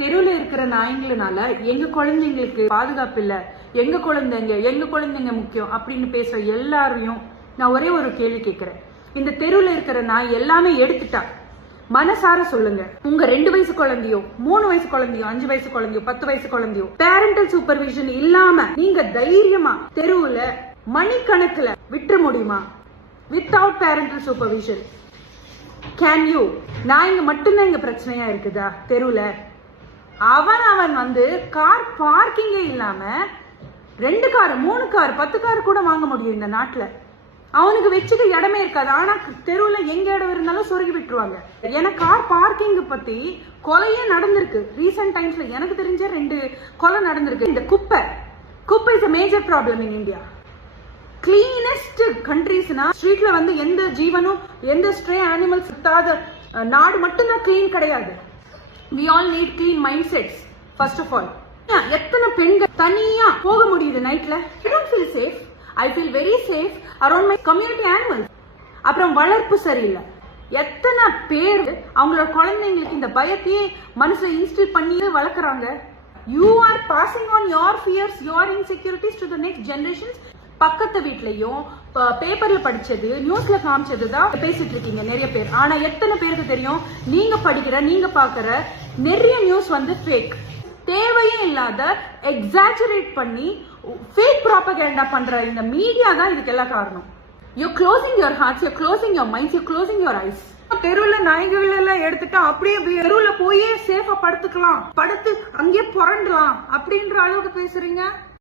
தெருவில் இருக்கிற நாய்ங்களால எங்க குழந்தைங்களுக்கு பாதுகாப்பு இல்ல, எங்க குழந்தைங்க முக்கியம் அப்படின்னு பேசுற எல்லாரையும் நான் ஒரே ஒரு கேள்வி கேட்கிறேன். இந்த தெருவில் இருக்கிற நாய் எல்லாமே எடுத்துட்டா மனசார சொல்லுங்க, உங்க 2 வயசு குழந்தையோ 3 வயசு குழந்தையோ 5 வயசு குழந்தையோ 10 வயசு குழந்தையோ பேரண்டல் சூப்பர்விஷன் இல்லாம நீங்க தைரியமா தெருவுல மணிக்கணக்குல விட்டுற முடியுமா? Without parental supervision can you? நாய்ங்க மட்டும்தான் இங்க பிரச்சனையா இருக்குதா தெருவுல? அவன் வந்து கார் பார்க்கிங்கே இல்லாம 2 கார் 3 கார் 10 கார் கூட வாங்க முடியும் இந்த நாட்டுல. அவனுக்கு வச்சுக்க இடமே இருக்காது. ஆனா தெருவுல எங்க இடம் இருந்தாலும் சொருகி விட்டுருவாங்க. ஏன்னா கார் பார்க்கிங் பத்தி கொலையே நடந்திருக்கு ரீசெண்ட் டைம்ஸ்ல. எனக்கு தெரிஞ்ச 2 கொலை நடந்திருக்கு. இந்த குப்பை is a major problem in India. Cleanest கண்ட்ரீஸ்னா ஸ்ட்ரீட்ல வந்து எந்த ஜீவனும் எந்த ஸ்ட்ரே அனிமல்ஸ் சுத்தாத நாடு மட்டும்தான் கிளீன் கிடையாது. We all need clean mindsets first of all. எத்தனை பெண்கள் தனியா போக முடியுது நைட்ல? You don't feel safe. I feel very safe around my community animals. அப்புறம் வளர்ப்பு சரியில்லை. எத்தனை பேர் அவங்களோட குழந்தைங்களுக்கு இந்த பயத்தையே மனசுல இன்ஸ்டில் பண்ணி வளர்க்குறாங்க. You are passing on your fears, your insecurities to the next generations. பக்கத்து வீட்லயும் பேப்பர்ல படிச்சது நியூஸ்ல காமிச்சது தான் பேசிட்டு இருக்கீங்க நிறைய பேர். ஆனா எத்தனை பேருக்கு தெரியும் நீங்க படிக்கிற நீங்க பாக்குற நிறைய நியூஸ் வந்து ஃபேக், தேவையே இல்லாத எக்ஸாஜரேட் பண்ணி ஃபேக் ப்ராபகேண்டா பண்ற இந்த மீடியா தான் இதுக்கு எல்லாம் காரணம். You're closing your hearts, you're closing your minds, you're closing your eyes. தெருவுல நாய்கள் எல்லாம் எடுத்துட்டா அப்படியே தெருவுல போயே சேஃபா படுத்துக்கலாம், படுத்து அங்கேயே புரண்டலாம் அப்படின்ற அளவுக்கு பேசுறீங்க.